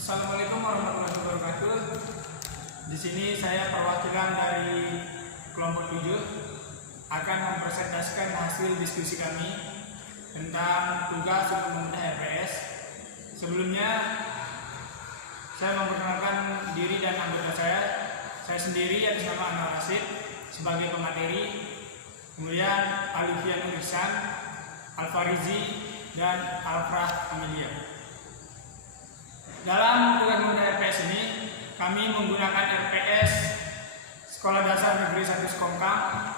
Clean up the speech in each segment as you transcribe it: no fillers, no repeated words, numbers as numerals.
Assalamualaikum warahmatullahi wabarakatuh. Di sini saya perwakilan dari kelompok 7 akan mempresentasikan hasil diskusi kami tentang tugas untuk membedah RPS. Sebelumnya saya memperkenalkan diri dan anggota saya. Saya sendiri atas nama Anwar Rasid sebagai pemateri, kemudian Alifia Nurisan, Alfarizi, dan Alfrah Amelia. Dalam tugas membedah RPS ini, kami menggunakan RPS Sekolah Dasar Negeri 1 Sekongkang,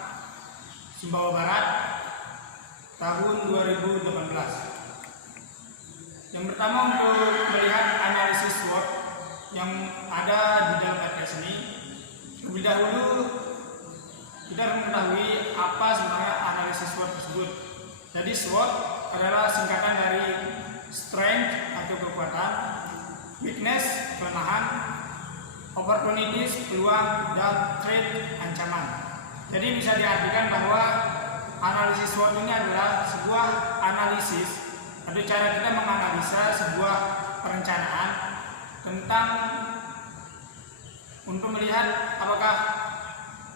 Sumbawa Barat, tahun 2018. Yang pertama untuk melihat analisis SWOT yang ada di dalam RPS ini. Lebih dahulu kita mengetahui apa sebenarnya analisis SWOT tersebut. Jadi SWOT adalah singkatan dari strength atau kekuatan, weakness, kelemahan, opportunities, peluang, dan threat, ancaman. Jadi bisa diartikan bahwa analisis SWOT ini adalah sebuah analisis atau cara kita menganalisa sebuah perencanaan tentang untuk melihat apakah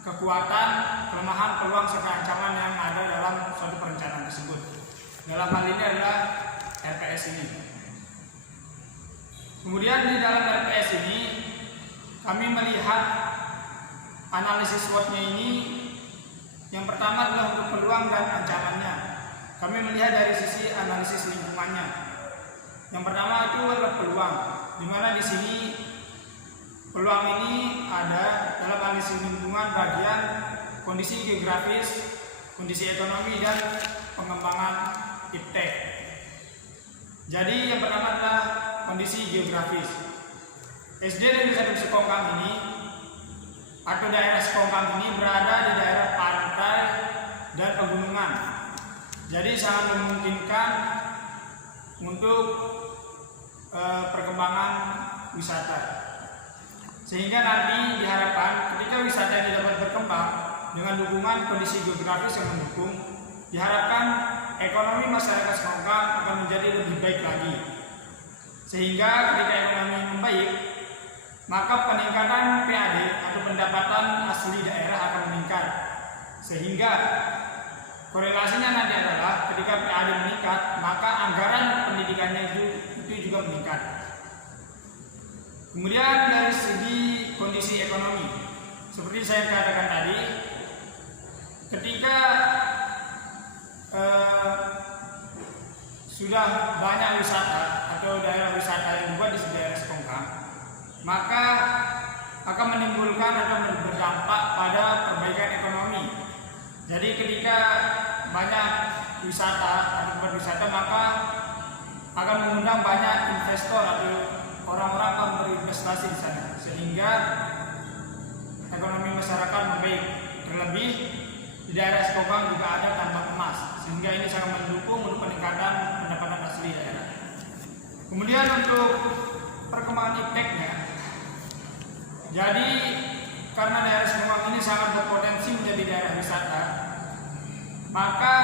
kekuatan, kelemahan, peluang, serta ancaman yang ada dalam suatu perencanaan tersebut. Dalam hal ini adalah RPS ini. Kemudian di dalam RPS ini kami melihat analisis SWOT-nya ini. Yang pertama adalah untuk peluang dan ancamannya. Kami melihat dari sisi analisis lingkungannya. Yang pertama itu adalah peluang, di mana di sini peluang ini ada dalam analisis lingkungan bagian kondisi geografis, kondisi ekonomi, dan pengembangan iptek. Jadi yang pertama adalah kondisi geografis. SD Negeri 1 Sekongkang ini atau daerah Sekongkang ini berada di daerah pantai dan pegunungan. Jadi sangat memungkinkan untuk perkembangan wisata. Sehingga nanti diharapkan ketika wisata ini dapat berkembang dengan dukungan kondisi geografis yang mendukung, diharapkan ekonomi masyarakat Sekongkang akan menjadi lebih baik lagi. Sehingga ketika ekonomi membaik, maka peningkatan PAD atau pendapatan asli daerah akan meningkat. Sehingga korelasinya nanti adalah ketika PAD meningkat, maka anggaran pendidikannya itu juga meningkat. Kemudian dari segi kondisi ekonomi, seperti saya katakan tadi, ketika sudah banyak wisata atau daerah wisata yang dibuat di daerah Sekongkang, maka akan menimbulkan atau berdampak pada perbaikan ekonomi. Jadi ketika banyak wisata atau tempat wisata, maka akan mengundang banyak investor atau orang-orang akan berinvestasi di sana, sehingga ekonomi masyarakat membaik. Terlebih di daerah Sekongkang juga ada tambang emas, sehingga ini sangat mendukung untuk peningkatan pendapatan asli daerah. Kemudian untuk perkembangan ipteknya, jadi karena daerah Sekongkang ini sangat berpotensi menjadi daerah wisata, maka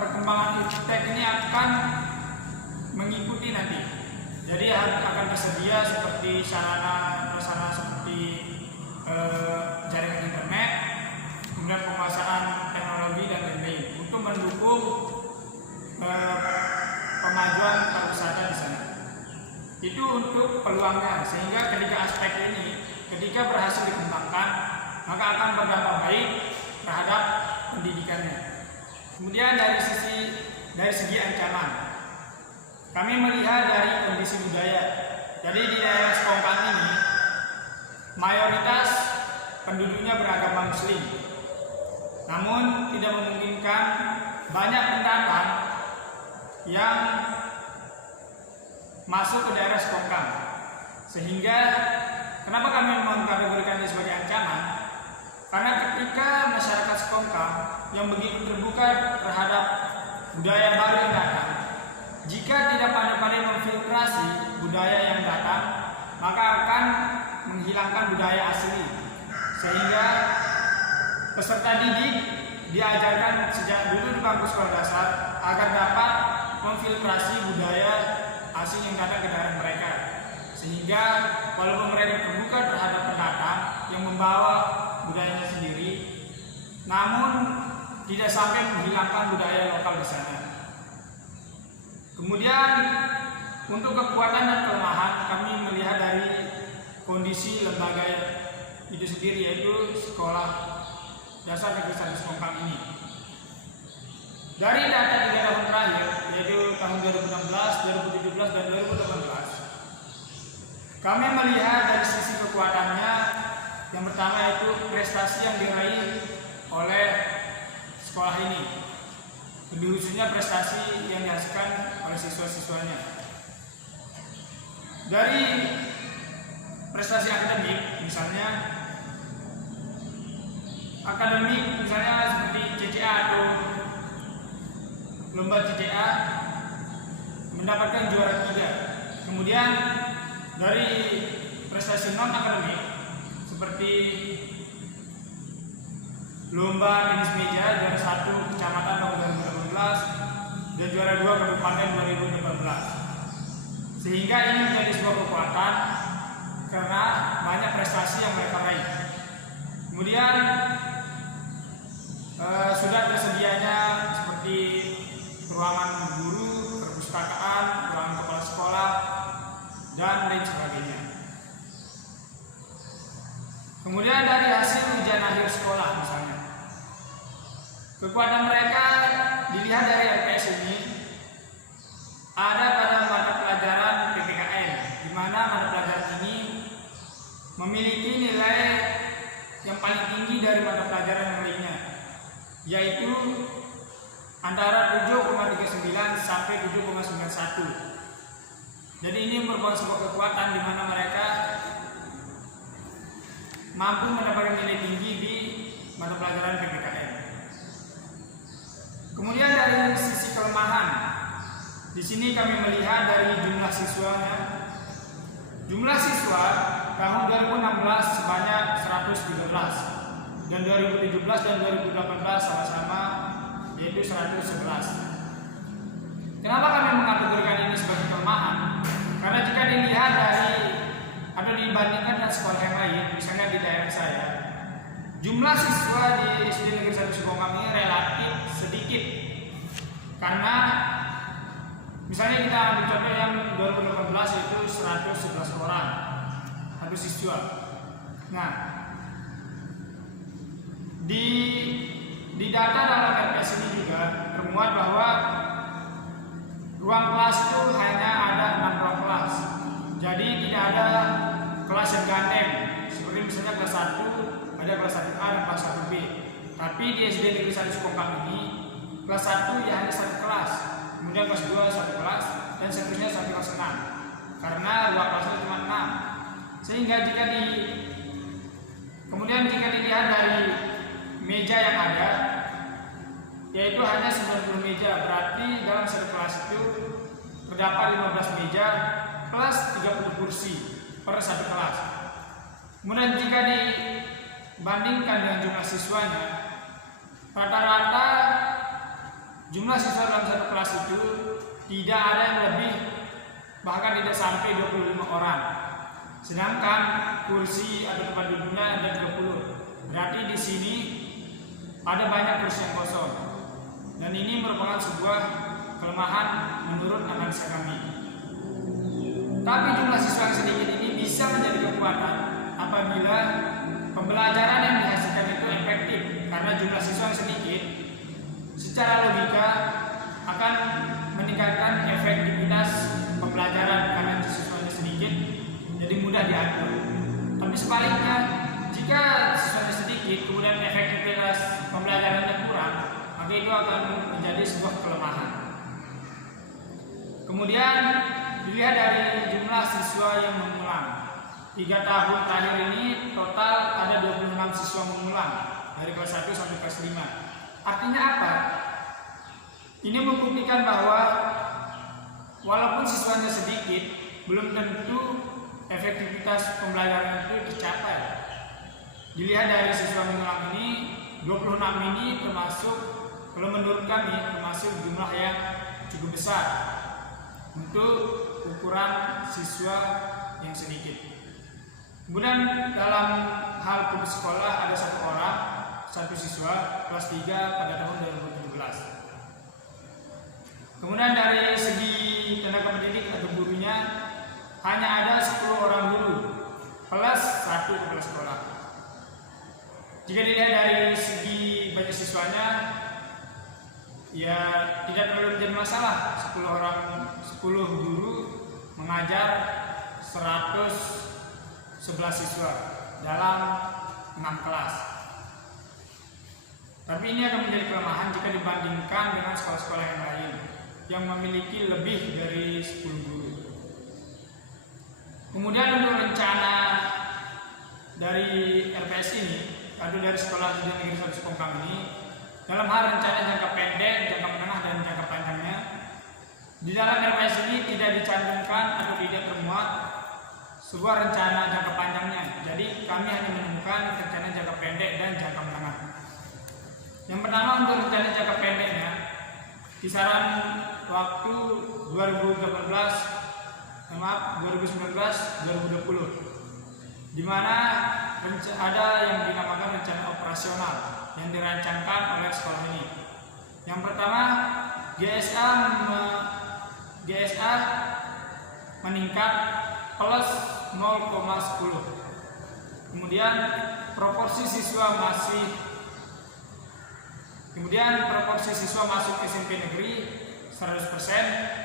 perkembangan iptek ini akan mengikuti nanti. Jadi akan tersedia seperti sarana seperti jaringan internet, kemudian penguasaan teknologi dan lain-lain untuk mendukung pemajuan pariwisata di sana. Itu untuk peluangnya, sehingga ketika aspek ini ketika berhasil dikembangkan, maka akan berdampak baik terhadap pendidikannya. Kemudian dari segi ancaman, kami melihat dari kondisi budaya. Jadi di daerah Sekongkang ini mayoritas penduduknya beragama Muslim. Namun tidak memungkinkan banyak pendatang yang masuk ke daerah Sekongkang. Sehingga kenapa kami mengkategorikan ini sebagai ancaman? Karena ketika masyarakat Sekongkang yang begitu terbuka terhadap budaya baru yang datang, jika tidak pandai-pandai memfiltrasi budaya yang datang, maka akan menghilangkan budaya asli. Sehingga peserta didik diajarkan sejak dulu di bangku sekolah dasar agar dapat memfiltrasi budaya asing yang datang ke daerah mereka. sehingga walaupun mereka terbuka terhadap pendatang yang membawa budayanya sendiri, namun tidak sampai menghilangkan budaya lokal di sana. Kemudian untuk kekuatan dan kelemahan kami melihat dari kondisi lembaga itu sendiri, yaitu Sekolah Dasar Negeri 1 Sekongkang ini. Dari data 3 tahun terakhir, yaitu tahun 2016, 2017, dan 2018, kami melihat dari sisi kekuatannya, yang pertama yaitu prestasi yang diraih oleh sekolah ini, lebih khususnya prestasi yang dihasilkan oleh siswa-siswanya. Dari prestasi akademik, misalnya seperti CCA atau lomba CCA mendapatkan juara 3. Kemudian dari prestasi non akademik seperti lomba tenis meja juara 1 kecamatan tahun 2018 dan juara 2 kabupaten 2018. Sehingga ini menjadi sebuah kekuatan karena banyak prestasi yang mereka raih. Kemudian sudah tersedianya seperti ruangan guru, perpustakaan, ruangan kepala sekolah, dan lain sebagainya. Kemudian dari hasil ujian akhir sekolah misalnya, kekuatan mereka dilihat dari LPS ini ada pada mata pelajaran PPKN, di mana mata pelajaran ini memiliki nilai yang paling tinggi dari mata pelajaran yang lainnya, yaitu antara 7,39 sampai 7,91. Jadi ini merupakan sebuah kekuatan di mana mereka mampu mendapatkan nilai tinggi di mata pelajaran PPKN. Kemudian dari sisi kelemahan, di sini kami melihat dari jumlah siswanya. Jumlah siswa tahun 2016 sebanyak 113 dan 2017 dan 2018 sama-sama yaitu 111. Kenapa kami mengkategorikan ini sebagai kelemahan? Karena jika dilihat dari atau dibandingkan dengan sekolah yang lain, misalnya di daerah saya, jumlah siswa di SD Negeri 1 Sekongkang ini relatif sedikit. Karena misalnya kita ambil contoh yang 2018 itu 111 orang atau siswa. Nah, di data dalam LPS ini juga termuat bahwa ruang kelas itu hanya ada 6 ruang kelas. Jadi tidak ada kelas yang gandeng. Seperti misalnya kelas 1 ada kelas 1A dan kelas 1B. Tapi di SD Negeri 1 Sekongkang ini kelas 1 ya hanya 1 kelas. Kemudian kelas 2 1 kelas dan seterusnya sampai kelas 6. Karena ruang kelasnya cuma 6. Sehingga kemudian jika dilihat dari meja yang ada, yaitu hanya 90 meja, berarti dalam satu kelas itu terdapat 15 meja plus 30 kursi per satu kelas. Kemudian jika dibandingkan dengan jumlah siswanya, rata-rata jumlah siswa dalam satu kelas itu tidak ada yang lebih, bahkan tidak sampai 25 orang. Sedangkan kursi atau tempat duduknya ada 30. Berarti di sini ada banyak kursi yang kosong. Dan ini merupakan sebuah kelemahan menurut analisa kami. Tapi jumlah siswa yang sedikit ini bisa menjadi kekuatan apabila pembelajaran yang dihasilkan itu efektif. Karena jumlah siswa yang sedikit secara logika akan meningkatkan efektivitas pembelajaran karena siswanya sedikit, jadi mudah diatur. Tapi sebaliknya, jika siswanya sedikit kemudian efektivitas pembelajarannya kurang, maka itu akan menjadi sebuah kelemahan. Kemudian dilihat dari jumlah siswa yang mengulang. 3 tahun terakhir ini total ada 26 siswa mengulang dari kelas 1 sampai kelas 5. Artinya apa? Ini membuktikan bahwa walaupun siswanya sedikit, belum tentu efektivitas pembelajaran itu dicapai. Dilihat dari siswa mengulang ini, 26 ini termasuk, kalau menurut kami, termasuk jumlah yang cukup besar untuk ukuran siswa yang sedikit. Kemudian dalam hal putus sekolah ada satu siswa kelas 3 pada tahun 2017. Kemudian dari segi tenaga pendidik atau gurunya hanya ada 10 orang guru plus 1 kepala sekolah. Jika dilihat dari segi banyak siswanya, ya tidak terlalu menjadi masalah. 10 guru mengajar 111 siswa dalam 6 kelas. Tapi ini akan menjadi kelemahan jika dibandingkan dengan sekolah-sekolah yang lain yang memiliki lebih dari 10 guru. Kemudian untuk rencana dari RPS ini, atau dari Sekolah Negeri 1 Sekongkam ini, dalam hal rencana jangka pendek, jangka menengah, dan jangka panjangnya, di dalam RPS ini tidak dicantumkan atau tidak termuat sebuah rencana jangka panjangnya. Jadi kami hanya menemukan rencana jangka pendek dan jangka menengah. Yang pertama untuk rencana jangka pendeknya, kisaran waktu 2019-2020, di mana ada yang dinamakan rencana operasional yang dirancangkan oleh sekolah ini. Yang pertama, GSA meningkat plus 0,10. Kemudian proporsi siswa masuk SMP negeri 100%.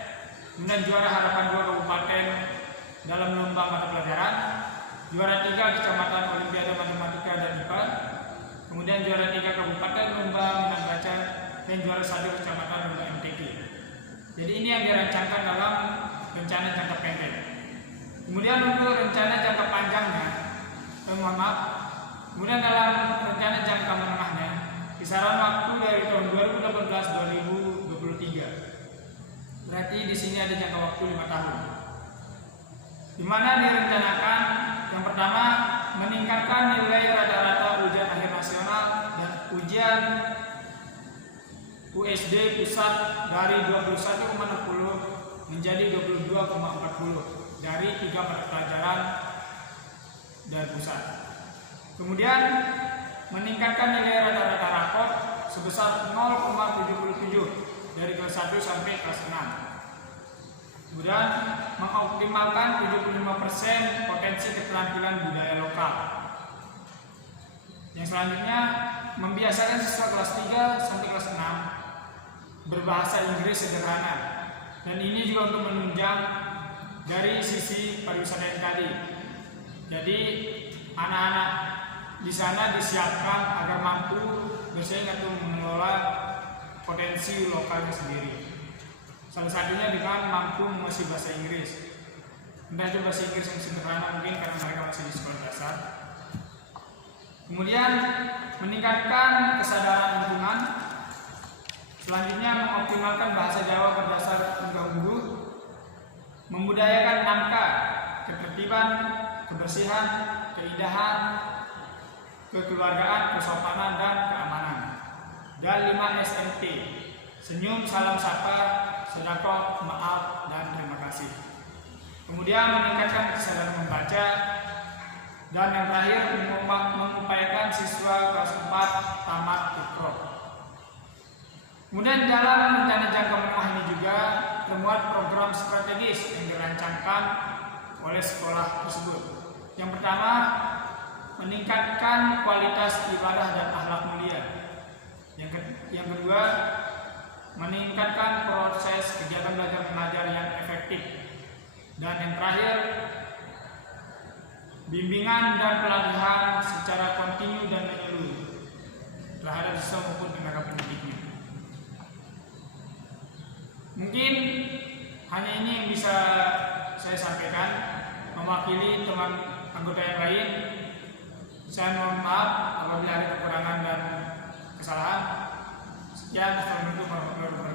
Kemudian juara harapan 2 kabupaten dalam lomba mata pelajaran, juara 3 kecamatan Olimpiade Matematika dan IPA, kemudian juara 3 kabupaten lomba minat baca, dan juara 1 kecamatan lomba MTQ. Jadi ini yang dirancangkan dalam rencana jangka pendek. Kemudian untuk rencana jangka panjangnya, kemudian dalam rencana jangka menengahnya, kisaran waktu dari tahun 2018-2023. Berarti di sini ada jangka waktu 5 tahun. Di mana direncanakan yang pertama meningkatkan nilai rata-rata ujian akhir nasional dan ujian USD pusat dari 21,60 menjadi 22,40 dari 3 mata pelajaran dan pusat. Kemudian meningkatkan nilai rata-rata rapor sebesar 0,77 dari kelas 1 sampai kelas 6. Kemudian mengoptimalkan 75% potensi keterampilan budaya lokal. Yang selanjutnya membiasakan siswa kelas 3 sampai kelas 6 berbahasa Inggris sederhana. Dan ini juga untuk menunjang dari sisi pariwisata yang tadi. Jadi anak-anak di sana disiapkan agar mampu bersaing atau mengelola potensi lokalnya sendiri. Salah satunya dengan mampu menguasai bahasa Inggris. Entah itu bahasa Inggris yang sederhana mungkin karena mereka masih di sekolah dasar. Kemudian meningkatkan kesadaran lingkungan. Selanjutnya mengoptimalkan bahasa Jawa berdasar undang guru. Membudayakan 6K, ketertiban, kebersihan, keindahan, kekeluargaan, kesopanan, dan keamanan. Dan 5 SMT, senyum, salam sapa, sedekah, maaf, dan terima kasih. Kemudian meningkatkan kesadaran membaca. Dan yang terakhir mengupayakan siswa kelas 4 tamat Iqra. Kemudian dalam rencana jangka menengah ini juga termuat program strategis yang dirancangkan oleh sekolah tersebut. Yang pertama, meningkatkan kualitas ibadah dan akhlak mulia. Yang kedua, meningkatkan proses kegiatan belajar mengajar yang efektif. Dan yang terakhir, bimbingan dan pelatihan secara kontinu dan menyeluruh terhadap siswa maupun tenaga pendidiknya. Mungkin hanya ini yang bisa saya sampaikan mewakili teman anggota yang lain. Saya mohon maaf apabila ada kekurangan dan kesalahan. Sekian, assalamualaikum warahmatullahi wabarakatuh.